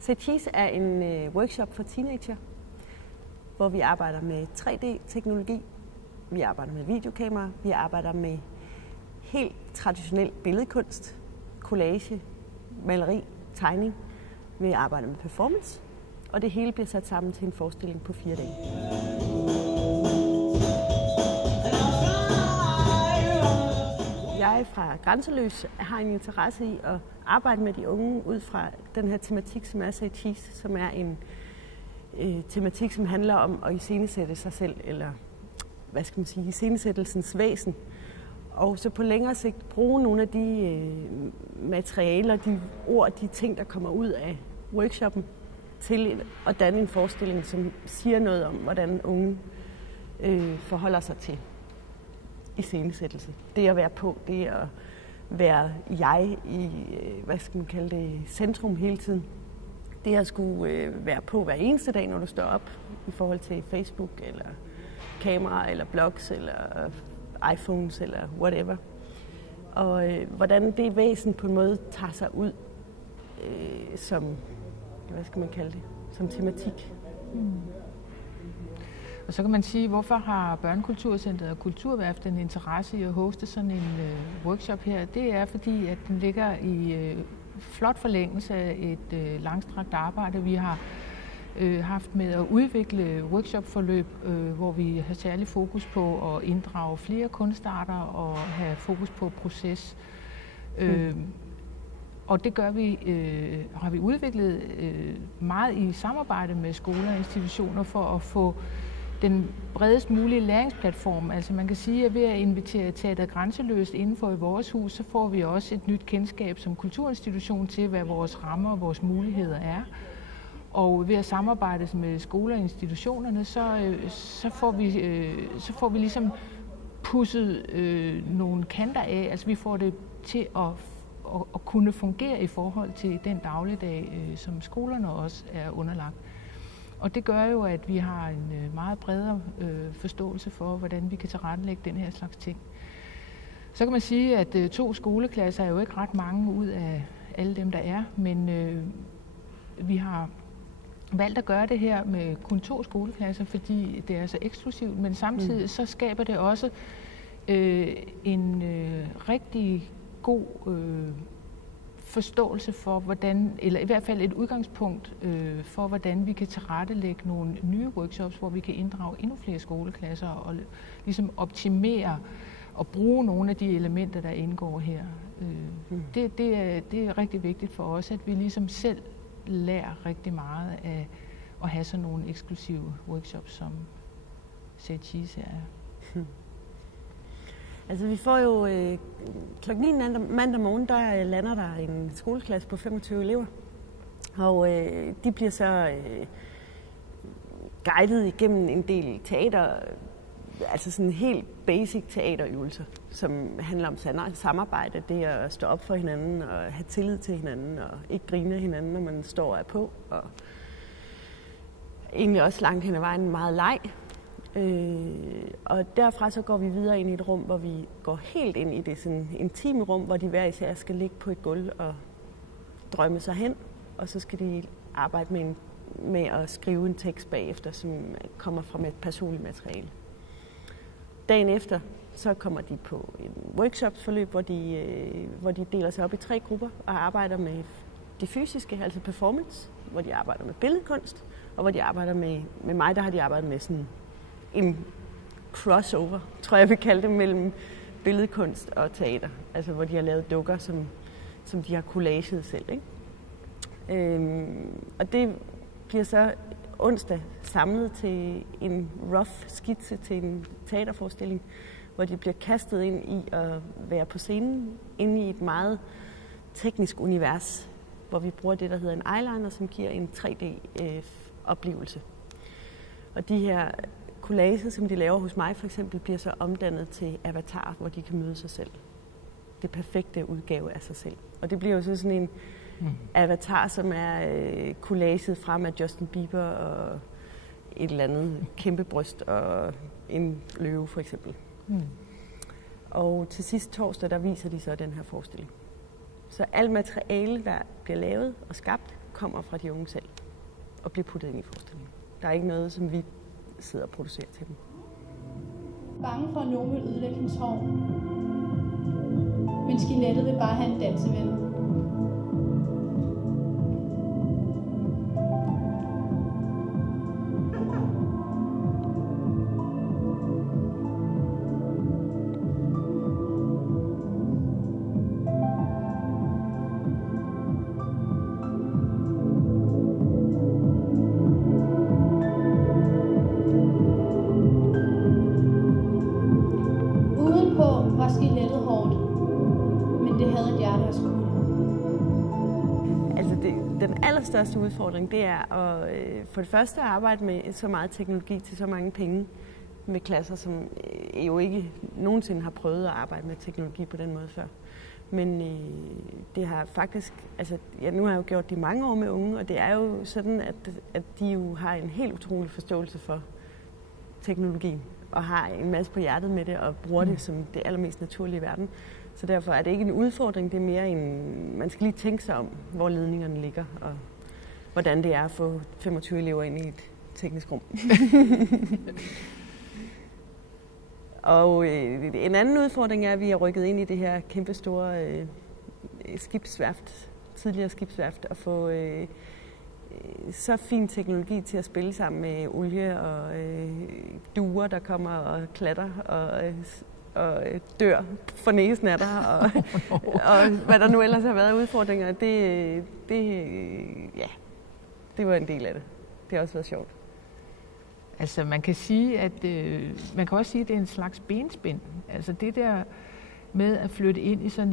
Say Cheese er en workshop for teenager, hvor vi arbejder med 3D-teknologi, vi arbejder med videokamera, vi arbejder med helt traditionel billedkunst, collage, maleri, tegning. Vi arbejder med performance, og det hele bliver sat sammen til en forestilling på 4 dage. Jeg fra Grænseløs har en interesse i at arbejde med de unge ud fra den her tematik, som er Say Cheese, som er en tematik, som handler om at iscenesætte sig selv, eller hvad skal man sige, iscenesættelsens væsen. Og så på længere sigt bruge nogle af de materialer, de ord, de ting, der kommer ud af workshoppen, til at danne en forestilling, som siger noget om, hvordan unge forholder sig til iscenesættelse. Det at være på, det at være jeg i, hvad skal man kalde det, centrum hele tiden. Det at skulle være på hver eneste dag, når du står op, i forhold til Facebook, eller kamera, eller blogs, eller iPhones, eller whatever. Og hvordan det væsen på en måde tager sig ud som, hvad skal man kalde det, som tematik. Og så kan man sige, hvorfor har Børnekulturcentret og Kulturværft en interesse i at hoste sådan en workshop her? Det er fordi, at den ligger i flot forlængelse af et langstrakt arbejde, vi har haft med at udvikle workshopforløb, hvor vi har særlig fokus på at inddrage flere kunstarter og have fokus på proces. Og det gør vi, har vi udviklet meget i samarbejde med skoler og institutioner for at få den bredest mulige læringsplatform. Altså man kan sige, at ved at invitere Teater Grænseløst indenfor i vores hus, så får vi også et nyt kendskab som kulturinstitution til, hvad vores rammer og vores muligheder er. Og ved at samarbejde med skoler og institutionerne, så får vi ligesom pudset nogle kanter af. Altså vi får det til at kunne fungere i forhold til den dagligdag, som skolerne også er underlagt. Og det gør jo, at vi har en meget bredere forståelse for, hvordan vi kan tilrettelægge den her slags ting. Så kan man sige, at 2 skoleklasser er jo ikke ret mange ud af alle dem, der er, men vi har valgt at gøre det her med kun 2 skoleklasser, fordi det er så eksklusivt, men samtidig så skaber det også en rigtig god forståelse for, hvordan, eller i hvert fald et udgangspunkt for, hvordan vi kan tilrettelægge nogle nye workshops, hvor vi kan inddrage endnu flere skoleklasser og ligesom optimere og bruge nogle af de elementer, der indgår her. Det er rigtig vigtigt for os, at vi ligesom selv lærer rigtig meget af at have sådan nogle eksklusive workshops, som Say Cheese er. Altså vi får jo klokken 9 mandag morgen, der lander der en skoleklasse på 25 elever. Og de bliver så guidet igennem en del teater, altså sådan helt basic teaterøvelser, som handler om samarbejde, det at stå op for hinanden og have tillid til hinanden og ikke grine af hinanden, når man står og er på. Og egentlig også langt hen ad vejen meget leg. Og derfra så går vi videre ind i et rum, hvor vi går helt ind i det sådan intime rum, hvor de hver især skal ligge på et gulv og drømme sig hen, og så skal de arbejde med at skrive en tekst bagefter, som kommer fra et personligt materiale. Dagen efter så kommer de på en workshopsforløb, hvor de deler sig op i 3 grupper og arbejder med det fysiske, altså performance, hvor de arbejder med billedkunst, og hvor de arbejder med mig, der har de arbejdet med sådan en crossover, tror jeg vil kalde det, mellem billedkunst og teater. Altså hvor de har lavet dukker, som de har collaget selv. Ikke? Og det bliver så onsdag samlet til en rough skitse til en teaterforestilling, hvor de bliver kastet ind i at være på scenen, inde i et meget teknisk univers, hvor vi bruger det, der hedder en eyeliner, som giver en 3D-oplevelse. Og de her collager, som de laver hos mig for eksempel, bliver så omdannet til avatar, hvor de kan møde sig selv. Det perfekte udgave af sig selv. Og det bliver jo så sådan en avatar, som er collaget frem af Justin Bieber og et eller andet kæmpe bryst og en løve for eksempel. Og til sidst torsdag, der viser de så den her forestilling. Så alt materiale, der bliver lavet og skabt, kommer fra de unge selv og bliver puttet ind i forestillingen. Der er ikke noget, som vi sidder og producerer til dem. Bange for, at nogen vil ødelægge hendes hår. Men skelettet vil bare have en danseven. Den allerstørste udfordring, det er at for det første at arbejde med så meget teknologi til så mange penge med klasser, som jo ikke nogensinde har prøvet at arbejde med teknologi på den måde før. Men det har faktisk, nu har jeg jo gjort det i mange år med unge, og det er jo sådan, at de jo har en helt utrolig forståelse for teknologien, og har en masse på hjertet med det, og bruger det som det allermest naturlige i verden. Så derfor er det ikke en udfordring, det er mere man skal lige tænke sig om, hvor ledningerne ligger, og hvordan det er at få 25 elever ind i et teknisk rum. Og en anden udfordring er, at vi er rykket ind i det her kæmpe store tidligere skibsværft, og få så fin teknologi til at spille sammen med olie og duer, der kommer og klatter og dør for næsen af dig, og hvad der nu ellers har været af udfordringer, det var en del af det. Det har også været sjovt. Altså man kan sige, at man kan også sige, at det er en slags benspænd. Altså det der med at flytte ind i sådan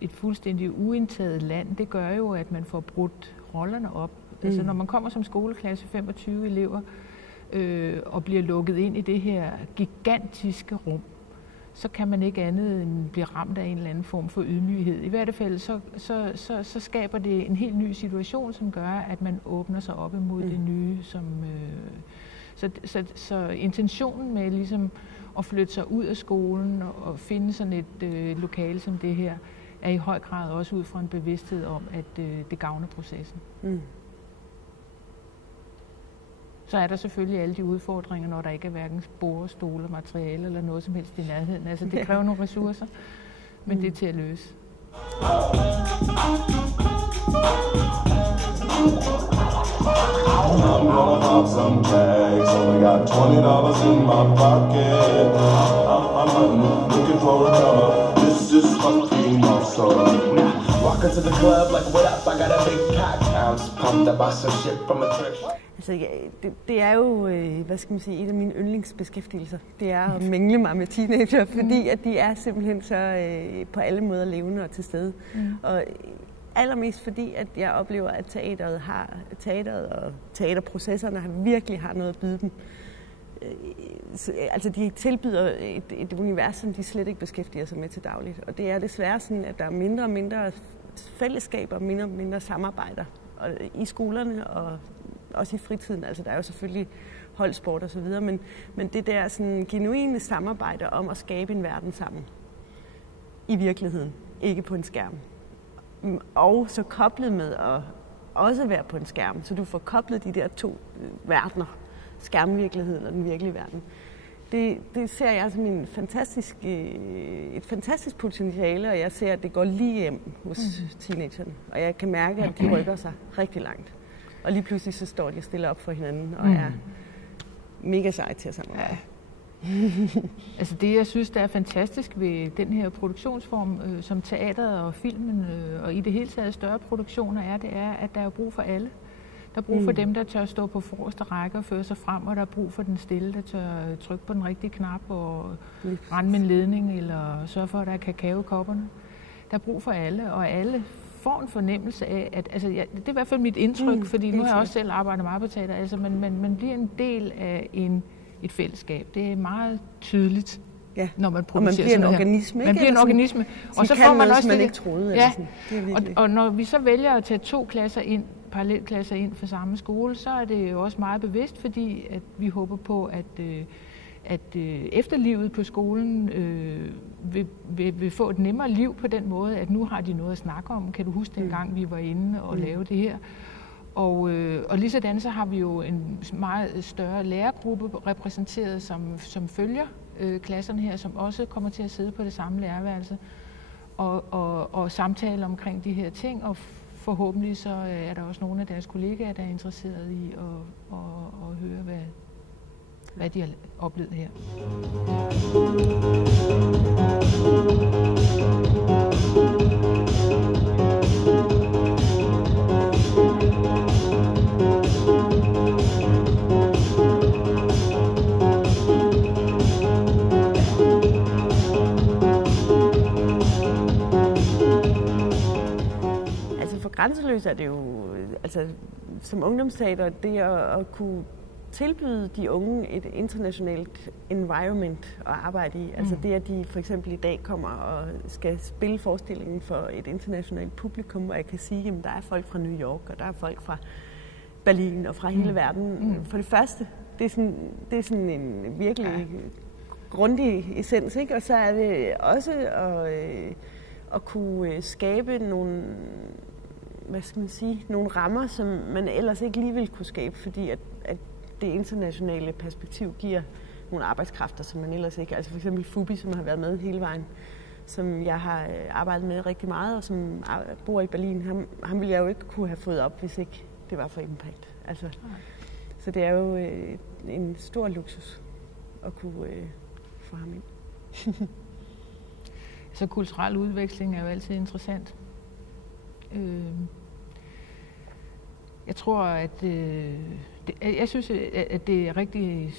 et fuldstændig uindtaget land, det gør jo, at man får brudt rollerne op. Altså når man kommer som skoleklasse 25 elever og bliver lukket ind i det her gigantiske rum, så kan man ikke andet end blive ramt af en eller anden form for ydmyghed. I hvert fald så skaber det en helt ny situation, som gør, at man åbner sig op imod det nye. Så intentionen med ligesom at flytte sig ud af skolen og finde sådan et lokale som det her, er i høj grad også ud fra en bevidsthed om, at det gavner processen. Så er der selvfølgelig alle de udfordringer, når der ikke er hverken spore, stole, materiale eller noget som helst i nærheden. Altså det kræver nogle ressourcer, men det er til at løse. I'm gonna pop some tags, only got $20 in my pocket. I'm looking for a cover. This is fucking awesome. Walking to the club like, what up? I got a big cock. I'm pumped up by some shit from a trick. Altså, det er jo, hvad skal man sige, et af mine yndlingsbeskæftigelser. Det er at mingle mig med teenager, fordi at de er simpelthen så på alle måder levende og til stede. Og allermest fordi, at jeg oplever, at teateret og teaterprocesserne virkelig har noget at byde dem. Altså, de tilbyder et univers, som de slet ikke beskæftiger sig med til dagligt. Og det er desværre sådan, at der er mindre og mindre fællesskaber, mindre og mindre samarbejder i skolerne og også i fritiden. Altså, der er jo selvfølgelig holdsport og så videre, men det der sådan genuine samarbejde om at skabe en verden sammen i virkeligheden, ikke på en skærm. Og så koblet med at også være på en skærm, så du får koblet de der to verdener, skærmvirkeligheden og den virkelige verden. Det ser jeg som et fantastisk potentiale, og jeg ser, at det går lige hjem hos teenagerne. Og jeg kan mærke, at de rykker sig rigtig langt. Og lige pludselig så står de og stiller op for hinanden og er mega seje til at samarbejde. Altså det, jeg synes, der er fantastisk ved den her produktionsform, som teateret og filmen og i det hele taget større produktioner det er, at der er brug for alle. Der er brug for dem, der tør stå på forreste række og føre sig frem, og der er brug for den stille, der tør trykke på den rigtige knap og rende med en ledning eller sørge for, at der er kakao i kopperne. Der er brug for alle, og alle får en fornemmelse af, at altså, det er i hvert fald mit indtryk, fordi nu har jeg også selv arbejdet meget på teater, altså man bliver en del af et fællesskab. Det er meget tydeligt, når man producerer sådan noget her. Man bliver en organisme. Og så får man også man ikke troede. Ja, og når vi så vælger at tage 2 klasser ind, parallelklasser ind for samme skole, så er det jo også meget bevidst, fordi at vi håber på, at efterlivet på skolen vil få et nemmere liv på den måde, at nu har de noget at snakke om. Kan du huske dengang, vi var inde og lave det her? Og lige sådan så har vi jo en meget større lærergruppe repræsenteret, som følger klasserne her, som også kommer til at sidde på det samme lærerværelse og samtale omkring de her ting, og forhåbentlig så er der også nogle af deres kollegaer, der er interesserede i at høre, hvad de har oplevet her. Grænseløs er det jo, altså som ungdomsteater, det at kunne tilbyde de unge et internationalt environment at arbejde i. Altså det, at de for eksempel i dag kommer og skal spille forestillingen for et internationalt publikum, hvor jeg kan sige, at der er folk fra New York, og der er folk fra Berlin og fra hele verden. For det første, det er sådan en virkelig grundig essens, ikke? Og så er det også at kunne skabe nogle, hvad skal man sige, nogle rammer, som man ellers ikke lige ville kunne skabe, fordi at det internationale perspektiv giver nogle arbejdskræfter, som man ellers ikke. Altså for eksempel Fubi, som har været med hele vejen, som jeg har arbejdet med rigtig meget, og som bor i Berlin. Ham ville jeg jo ikke kunne have fået op, hvis ikke det var for Impact. Altså, så det er jo en stor luksus at kunne få ham ind. Så kulturel udveksling er jo altid interessant. Jeg tror, at jeg synes, at det er rigtig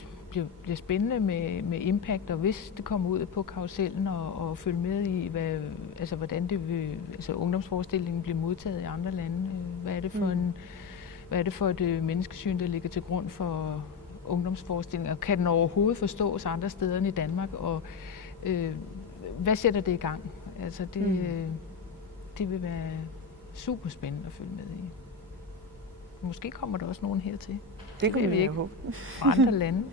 bliver spændende med Impact, og hvis det kommer ud på karusellen og følge med i, hvordan ungdomsforestillingen bliver modtaget i andre lande. Hvad er det for et menneskesyn, der ligger til grund for ungdomsforestillinger? Kan den overhovedet forstås andre steder end i Danmark? Og hvad sætter det i gang? Altså det vil være super spændende at følge med i. Måske kommer der også nogen hertil. Det kunne vi ikke håbe. Fra andre lande.